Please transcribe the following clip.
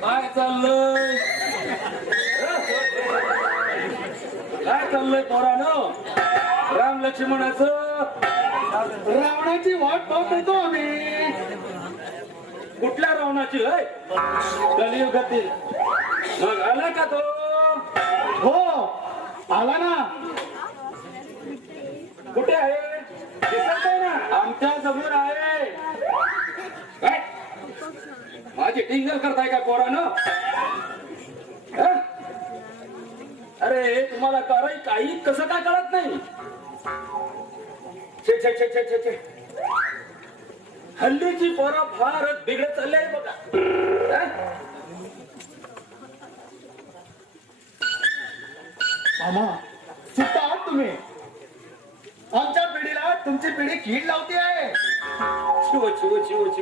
काय चाललंय काय चाललंय पोरानो? राम लक्ष्मणाचं रावणाची वाट पाहत होतो आम्ही. कुठल्या रावणाची होय? कलियुगातील. मग आला का तो? हो आला ना. कुठे आहे? दिसत नाही ना. आमच्या समोर आहे. काय माझी टिंगल करताय का पोरानो? हं? अरे तुम्हाला काही कसं काय कळत नाही? छे छे छे छे छे छे. हल्लीची पोरं फारच बिघडत चालली आहे बघा. हं? मामा चुकता आहात तुम्ही. आमच्या पिढीला तुमची पिढी कीड लावते आहे. शिव शिव शिव शिव.